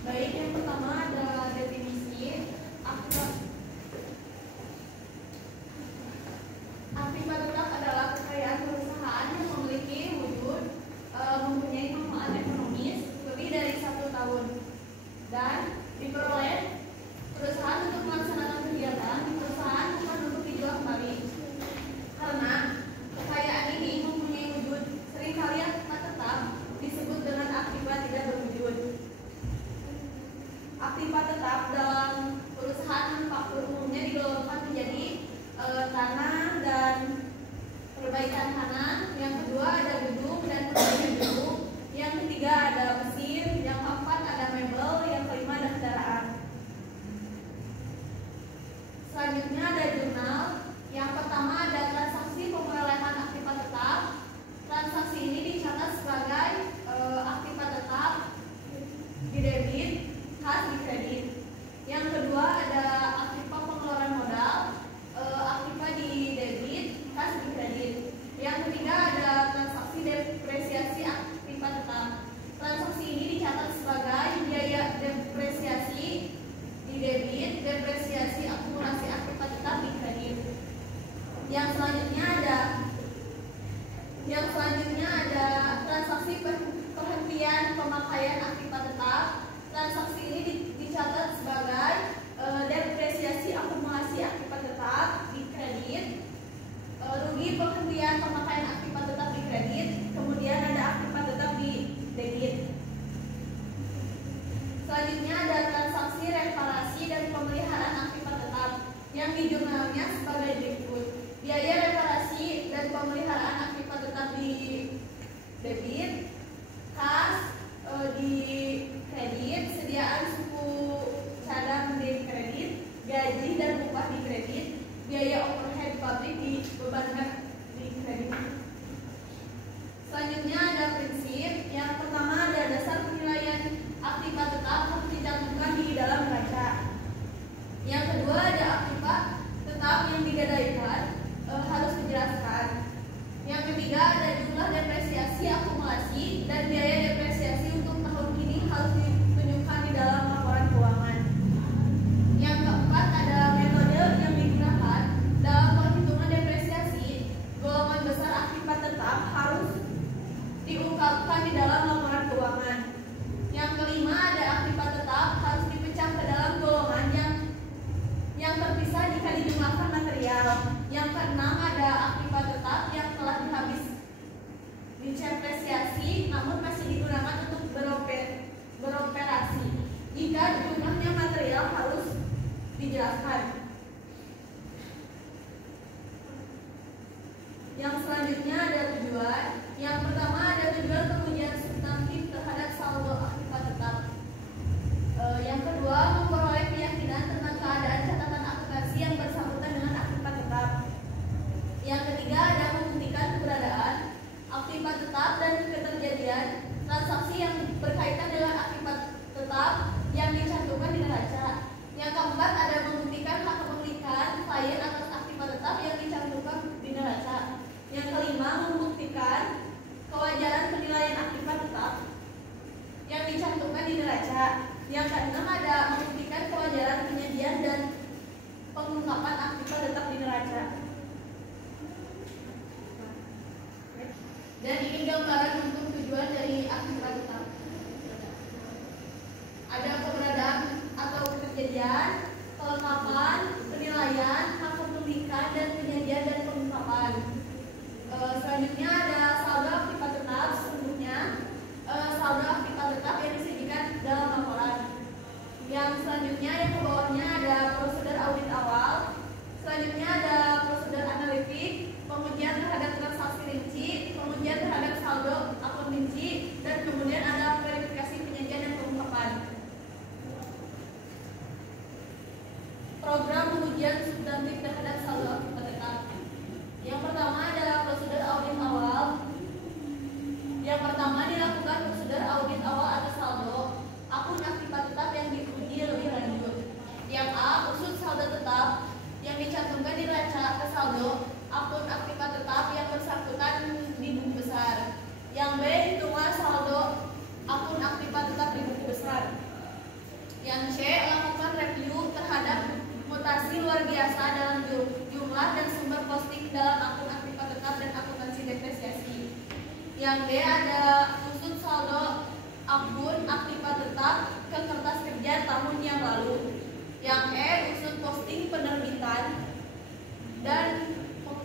Baik, yang pertama ada definisi aktiva tetap adalah kekayaan perusahaan yang memiliki wujud mempunyai manfaat ekonomis lebih dari 1 tahun dan diperoleh perusahaan untuk melaksanakan kegiatan di perusahaan bukan untuk dijual kembali. Karena kekayaan ini mempunyai wujud, seringkali aktiva tetap disebut dengan aktiva tidak berwujud. Aktiva tetap dalam perusahaan manufaktur umumnya digolongkan menjadi tanah dan perbaikan tanah. Yang kedua ada gedung dan perbaikan gedung. Yang ketiga ada mesin. Yang keempat ada mebel. Yang kelima ada kendaraan. Selanjutnya ada jurnal. Yang pertama ada transaksi pemerolehan aktiva tetap. Transaksi ini dicatat sebagai aktiva tetap di debit, khas di kredit. Yang kedua ada aktiva pengeluaran modal, aktiva di debit, khas di kredit. Yang ketiga ada transaksi depresiasi aktiva tetap. Transaksi ini dicatat sebagai biaya depresiasi di debit, depresiasi akumulasi aktiva tetap di kredit. Yang selanjutnya ada transaksi perhentian pemakaian aktiva tetap. Transaksi ini dicatat sebagai depresiasi akumulasi aktiva tetap di kredit, rugi penghentian pemakaian aktiva tetap di kredit, kemudian ada aktiva tetap di debit. Selanjutnya ada transaksi reparasi dan pemeliharaan aktiva tetap yang di jurnalnya sebagai berikut. Biaya reparasi dan pemeliharaan aktiva tetap di debit, kas di kredit, sediaan suku cadang di kredit, gaji dan upah di kredit, biaya overhead pabrik dibebankan di kredit. Selanjutnya ada prinsip. Yang pertama ada dasar penilaian aktiva tetap harus dicantumkan di dalam neraca. Yang kedua ada aktiva tetap yang digadaikan harus dijelaskan. Yang ketiga ada jumlah depresiasi akumulasi dan biaya depresiasi untuk tahun ini harus ditunjukkan di dalam laporan keuangan. Yang keempat ada metode yang digunakan dalam perhitungan depresiasi. Golongan besar aktiva tetap harus diungkapkan di dalam laporan keuangan. Yang kelima ada aktiva tetap harus dipecah ke dalam golongan yang terpisah jika dijumlahkan material. Yang keenam ada aktiva tetap yang telah habis didepresiasi namun masih digunakan untuk beroperasi. Jika jumlahnya material harus dijelaskan. Yang selanjutnya ada tujuan. Yang pertama ada tujuan pengujian substantif terhadap saldo aktiva tetap. Yang kedua memperoleh keyakinan tentang keadaan catatan akuntansi yang bersangkutan dengan aktiva tetap. Yang ketiga ada membuktikan keberadaan aktiva tetap dan keterjadian transaksi yang berkaitan dengan aktiva tetap yang dicantumkan di neraca. Yang keempat ada membuktikan hak kepemilikan klien atas aktiva tetap yang dicantumkan di neraca. Yang kelima membuktikan kewajaran penilaian aktiva tetap yang dicantumkan di neraca. Yang keenam ada membuktikan kewajaran penyajian dan pengungkapan aktiva tetap di neraca. Dan ini gambaran untuk tujuan dari aktiva tetap. Ada keberadaan atau kejadian, kelengkapan, penilaian, hak kepemilikan dan penyajian dan pengungkapan. Selanjutnya ada saldo aktiva tetap. Sesungguhnya saldo aktiva tetap yang disajikan dalam laporan. Yang selanjutnya yang ke bawahnya ada prosedur audit awal. Selanjutnya ada prosedur analitik, pengujian terhadap transaksi rinci, pengujian terhadap saldo akun rinci, dan kemudian ada verifikasi penyajian dan pengungkapan. Program pengujian substantif terhadap saldo aktiva tetap. Yang pertama adalah prosedur audit awal. Yang pertama dilakukan prosedur audit awal atas saldo akun aktiva tetap yang diuji lebih lanjut. Yang A, usut saldo tetap yang dicantumkan di neraca ke saldo akun aktiva tetap yang bersangkutan di buku besar. Yang B, hitungan saldo akun aktiva tetap di buku besar. D ada usut saldo akun aktiva tetap ke kertas kerja tahun yang lalu. Yang E usut posting penerbitan dan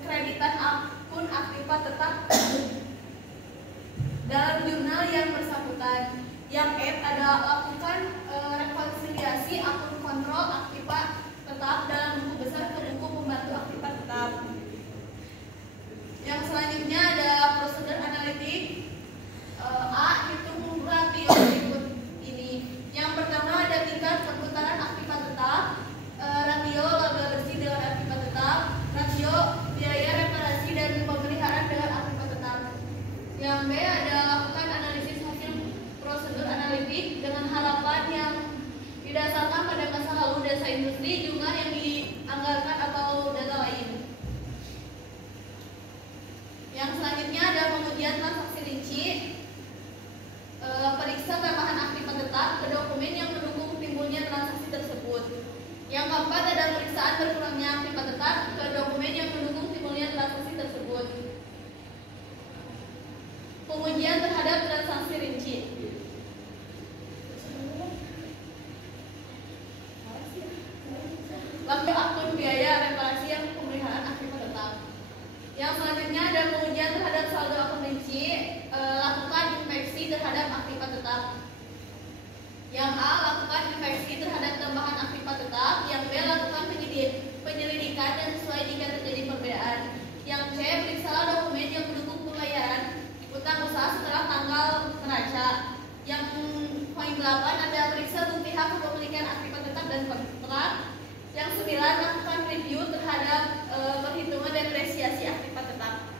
kreditan akun aktiva tetap dalam jurnal yang bersangkutan. Yang F ada lakukan rekonsiliasi akun kontrol aktiva tetap dalam buku besar ke buku pembantu aktiva tetap. Yang selanjutnya ada prosedur analitik. A hitung rasio berikut ini. Yang pertama ada tingkat perputaran aktiva tetap, rasio laba bersih dengan aktiva tetap, rasio biaya reparasi dan pemeliharaan dengan aktiva tetap. Yang B ada lakukan analisis hasil prosedur analitik dengan harapan yang didasarkan pada masa lalu data industri juga yang dianggarkan atau data lain. Yang selanjutnya ada pengujian transaksi rinci. Periksa tambahan aktiva tetap ke dokumen yang mendukung timbulnya transaksi tersebut. Yang keempat ada pemeriksaan berkurangnya aktiva tetap ke dokumen yang mendukung timbulnya transaksi tersebut. Pengujian terhadap transaksi rinci. Waktu akun biaya reparasi yang pemeliharaan aktiva tetap. Yang selanjutnya ada pengujian terhadap saldo akun rinci. Lakukan inspeksi terhadap aktiva tetap. Yang A lakukan inspeksi terhadap tambahan aktiva tetap. Yang B lakukan penyelidikan dan sesuai jika terjadi perbedaan. Yang C periksalah dokumen yang mendukung pembayaran utang usaha setelah tanggal neraca. Yang poin 8 ada periksa bukti hak kepemilikan aktiva tetap dan kontrak. Yang 9 lakukan review terhadap perhitungan depresiasi aktiva tetap.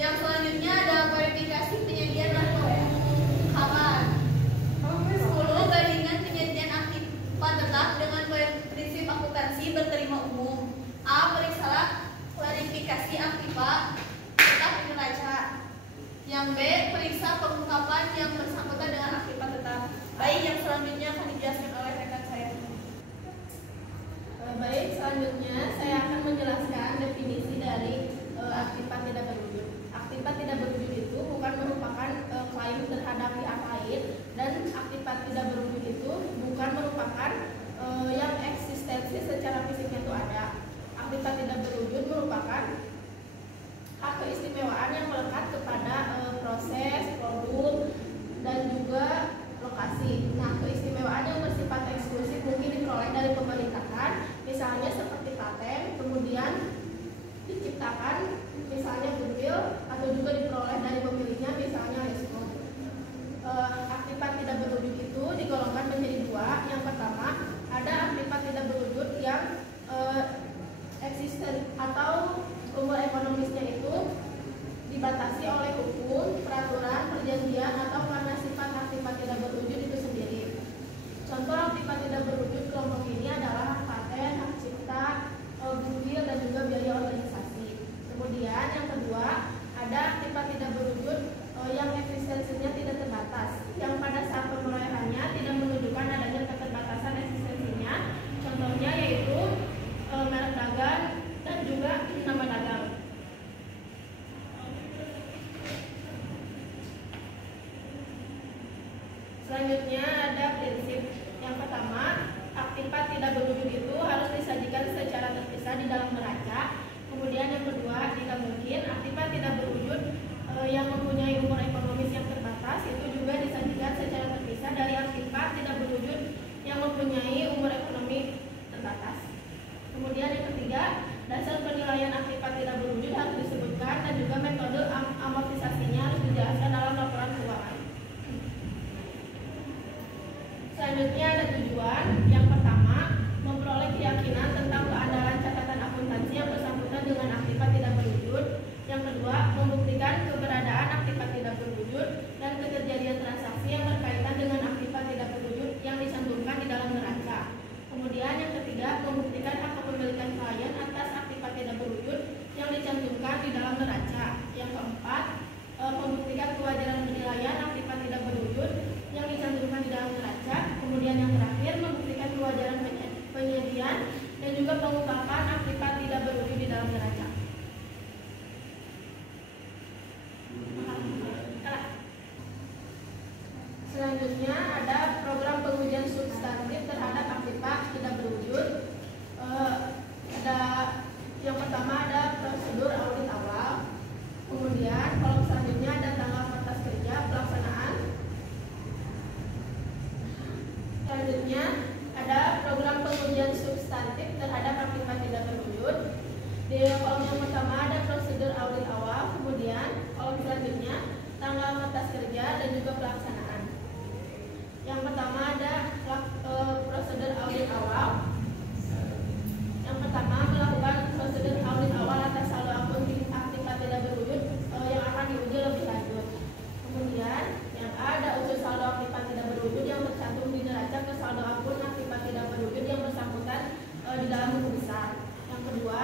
Yang selanjutnya ada verifikasi penyajian kapan. 10 bandingan penyajian aktiva tetap dengan prinsip akuntansi berterima umum. A. Periksalah klarifikasi aktiva tetap neraca. Yang B. Periksa pengungkapan yang bersangkutan dengan aktiva tetap. Baik, yang selanjutnya akan dijelaskan oleh rekan saya. Baik, selanjutnya saya akan menjelaskan definisi dari aktiva tidak berwujud. Aktiva tidak berwujud itu bukan merupakan klaim terhadap pihak lain, dan aktiva tidak berwujud itu bukan merupakan yang eksistensi secara fisiknya itu ada. Aktiva tidak berwujud merupakan hak keistimewaan yang melekat kepada proses, produk, dan juga lokasi. Nah, keistimewaan yang bersifat eksklusif mungkin diperoleh dari pemerintahan, misalnya seperti paten, kemudian diciptakan misalnya goodwill, atau juga diperoleh dari pemiliknya misalnya leasehold. Aktiva tidak berwujud itu digolongkan menjadi dua. Yang pertama ada aktiva tidak berwujud yang eksisten atau umur ekonomisnya itu dibatasi oleh hukum, peraturan, perjanjian, atau karena sifat aktiva tidak berwujud itu sendiri. Contoh aktiva tidak berwujud kelompok ini adalah paten, hak cipta, goodwill, dan juga biaya organisasi. Kemudian yang kedua ada aktiva tidak berwujud yang eksistensinya tidak terbatas, yang pada saat perolehannya tidak menunjukkan adanya keterbatasan eksistensinya. Contohnya yaitu merek dagang dan juga nama dagang. Selanjutnya ada prinsip. Yang pertama, aktiva tidak berwujud itu harus disajikan secara terpisah di dalam neraca. Kemudian yang kedua, jika mungkin aktiva tidak berwujud yang mempunyai umur ekonomis yang terbatas itu juga disajikan secara terpisah dari aktiva tidak berwujud yang mempunyai umur ekonomi terbatas. Kemudian yang ketiga, dasar penilaian aktiva tidak berwujud harus disebutkan dan juga metode amortisasinya harus dijelaskan dalam laporan keuangan. Selanjutnya ada tujuan. Yang pertama, memperoleh keyakinan tentang keandalan catatan akuntansi yang bersangkutan dengan aktiva tidak berwujud. Yang kedua, membuktikan keberadaan aktiva tidak berwujud dan keterjadian transaksi yang berkaitan dengan aktiva tidak berwujud yang dicantumkan di dalam neraca. Kemudian yang ketiga, membuktikan hak kepemilikan klien atas aktiva tidak berwujud yang dicantumkan di dalam neraca. Yang keempat, membuktikan kewajaran penilaian aktiva tidak berwujud yang dicantumkan di dalam neraca. Kemudian yang terakhir, membuktikan kewajaran penyediaan dan juga pengungkapan aktiva tidak berwujud di dalam neraca. Selanjutnya ada program pengujian substantif terhadap aktivitas tidak terwujud. Di kolom yang pertama ada prosedur audit awal, kemudian kolom selanjutnya tanggal batas kerja dan juga pelaksanaan. Yang pertama ada prosedur audit awal. Yang pertama melakukan prosedur audit awal atas saldo akun aktivitas tidak berwujud yang akan diuji lebih lanjut. Kemudian yang A ada usul saldo aktivitas tidak berwujud yang tercantum di neraca ke saldo akun aktivitas tidak berwujud yang bersangkutan di dalam buku besar. Yang kedua,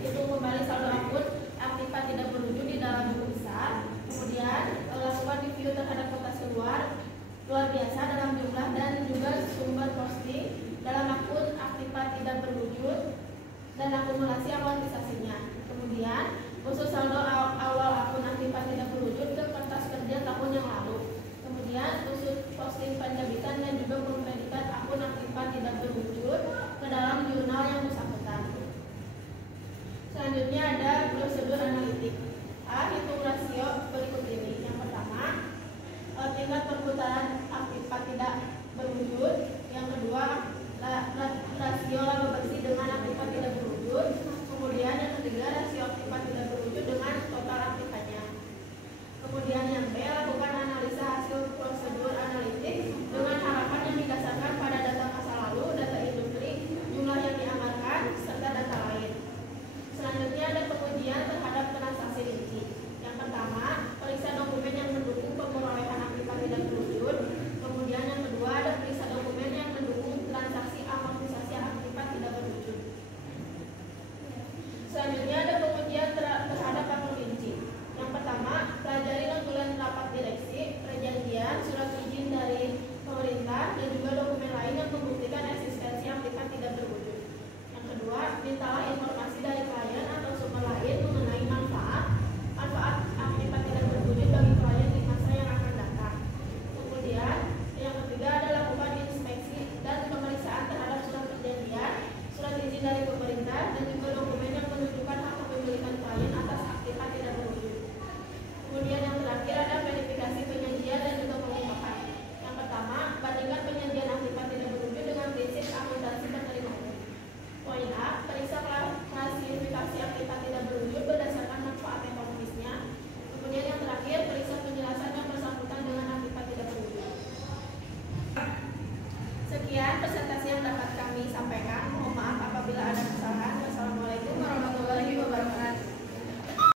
hitung kembali saldo akun aktivitas tidak berwujud di dalam buku besar. Kemudian lakukan review terhadap kuota luar biasa dalam jumlah dan juga sumber posting dalam akun aktivitas tidak berwujud dan akumulasi amortisasinya. Kemudian usul saldo awal akun aktivitas tidak berwujud ke kertas kerja tahun yang lalu. Kemudian usul posting